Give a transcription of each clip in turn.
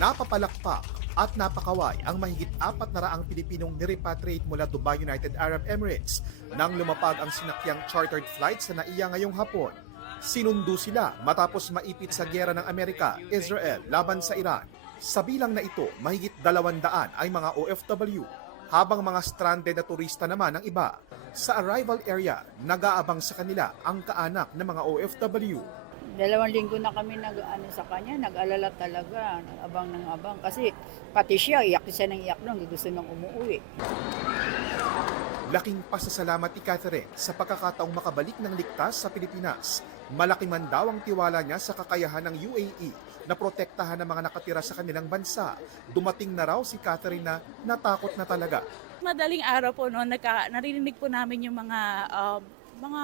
Napapalakpak at napakaway ang mahigit 400 Pilipinong nirepatriate mula Dubai, United Arab Emirates nang lumapag ang sinakyang chartered flight sa NAIA ngayong hapon. Sinundo sila matapos maipit sa giyera ng Amerika, Israel laban sa Iran. Sa bilang na ito, mahigit 200 ay mga OFW, habang mga stranded na turista naman ang iba. Sa arrival area, nag-aabang sa kanila ang kaanak ng mga OFW. 2 linggo na kami sa kanya, nag-alala talaga, abang ng abang. Kasi pati siya, iyak siya ng iyak nung gusto nang umuwi. Laking pasasalamat ni Catherine sa pagkakataong makabalik ng ligtas sa Pilipinas. Malaki man daw ang tiwala niya sa kakayahan ng UAE na protektahan ang mga nakatira sa kanilang bansa. Dumating na raw si Catherine na natakot na talaga. Madaling araw po, no, narinig po namin yung mga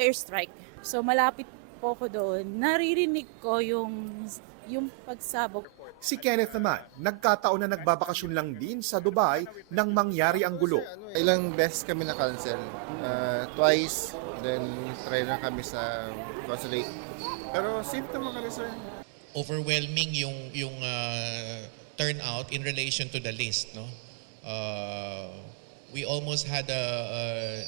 airstrike. So malapit po ko doon, naririnig ko yung pagsabog. Si Kenneth naman, nagkataon na nagbabakasyon lang din sa Dubai nang mangyari ang gulo. Ilang beses kami na-cancel. Twice, then try na kami sa consulate. Pero safe naman kami, sir. Overwhelming yung turnout in relation to the list, no? We almost had a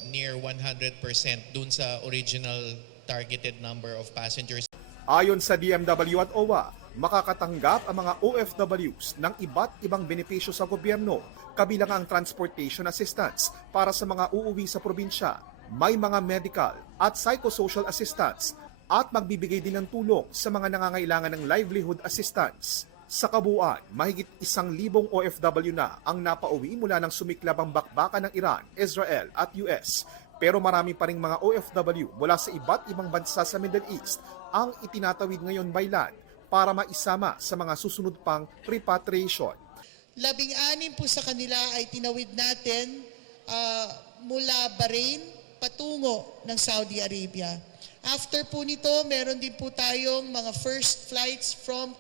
near 100% dun sa original targeted number of passengers. Ayon sa DMW at OWA, makakatanggap ang mga OFWs ng iba't ibang benepisyo sa gobyerno, kabilang ang transportation assistance para sa mga uuwi sa probinsya, may mga medical at psychosocial assistance, at magbibigay din ng tulong sa mga nangangailangan ng livelihood assistance. Sa kabuuan, mahigit 1,000 OFW na ang napauwi mula ng sumiklab ang bakbakan ng Iran, Israel at US. Pero marami pa ring mga OFW mula sa iba't ibang bansa sa Middle East ang itinatawid ngayon by land para maisama sa mga susunod pang repatriation. 16 po sa kanila ay tinawid natin mula Bahrain patungo ng Saudi Arabia. After po nito, meron din po tayong mga first flights from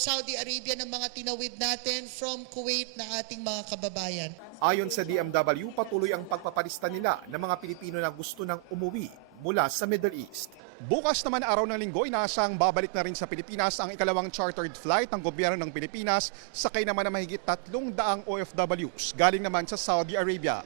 Saudi Arabia ng mga tinawid natin from Kuwait na ating mga kababayan. Ayon sa DMW, patuloy ang pagpapalista nila ng mga Pilipino na gusto nang umuwi mula sa Middle East. Bukas naman araw ng linggo, inaasang babalik na rin sa Pilipinas ang ikalawang chartered flight ng gobyerno ng Pilipinas, sakay naman na mahigit 300 OFWs galing naman sa Saudi Arabia.